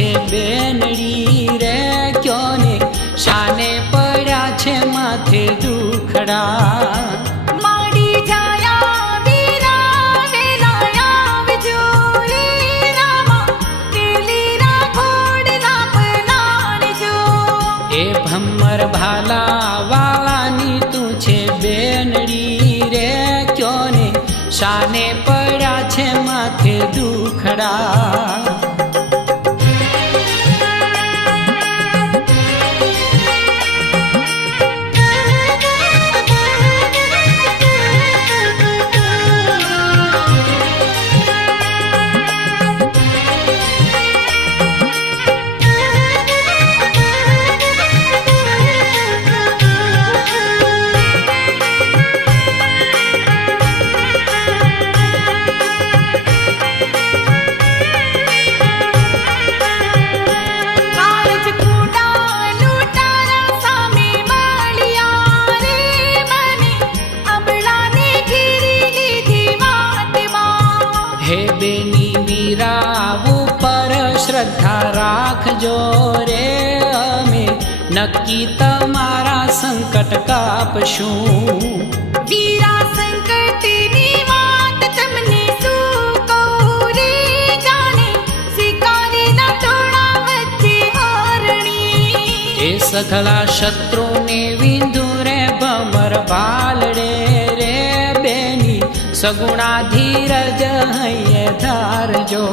છે બેનડી રે ક્યોને? શાને પડ્યા છે માથે દુખડા. એ ભમર ભાલા વાલાની તું છે બેનડી રે ક્યોને? શાને પડ્યા છે માથે દુખડા. રાખજો રે અમે. નક્કી તમારા સંકટ કાપશું. વીરા સંકટની વાત તમને શું કહું રે જાણે? શિકારીના ટોળા વચ્ચે હરણી. એ સઘળા શત્રુને વિંધુ રે ભમર ભાલડે રે બેની. સગુણા ધીરજ હૈયે ધારજો.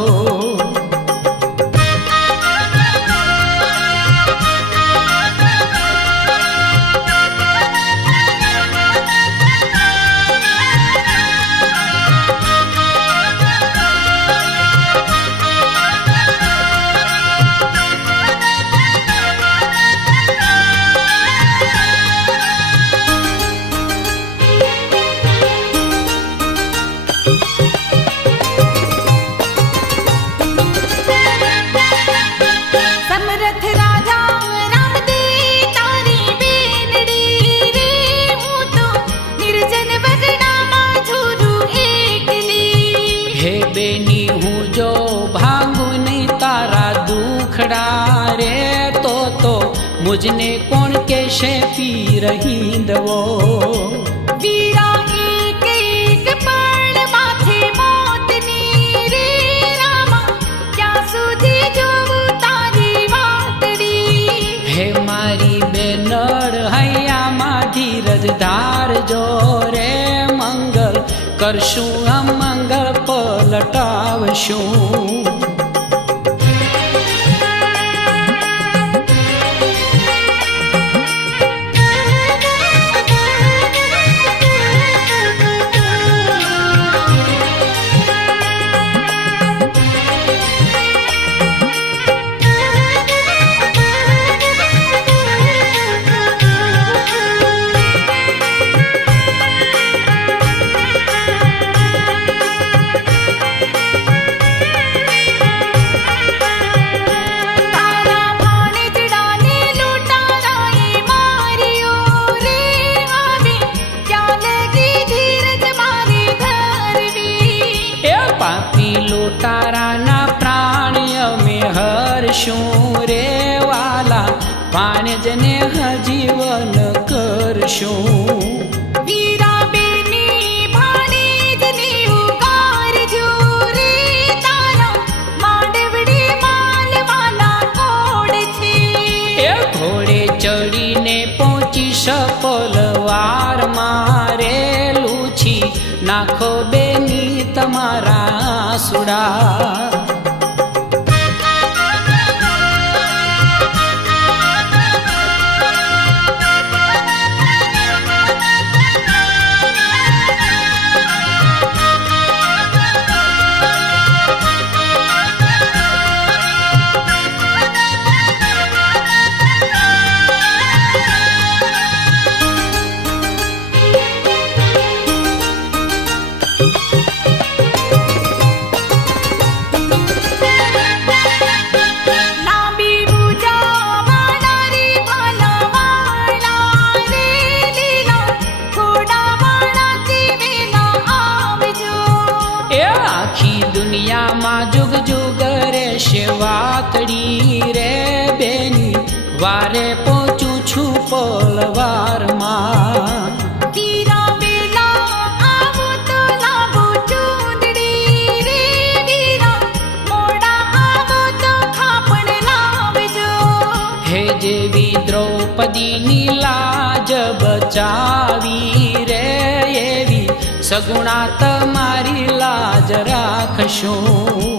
દુખડા રે તો તો મુજને કોણ કેશે પી રહી દવો વીરા એક એક પળ માથે મોતની રે રામા ક્યાં સુધી જોવું તારી વાતડી. હે મારી બેનડ હૈયામાં ધીરજ ધારજો રે મંગલ કરશું અમંગળ પલટાવશું. લોટારાના પ્રાણ અમે હરશું રે વાલા. પાણજને હજીવન કરશું. નાખો બેની તમારા સુડા. વારે પહોંચું છું પલવારમાં. હે જેવી દ્રૌપદીની લાજ બચાવી રે એવી સગુણા તમારી લાજ રાખશું.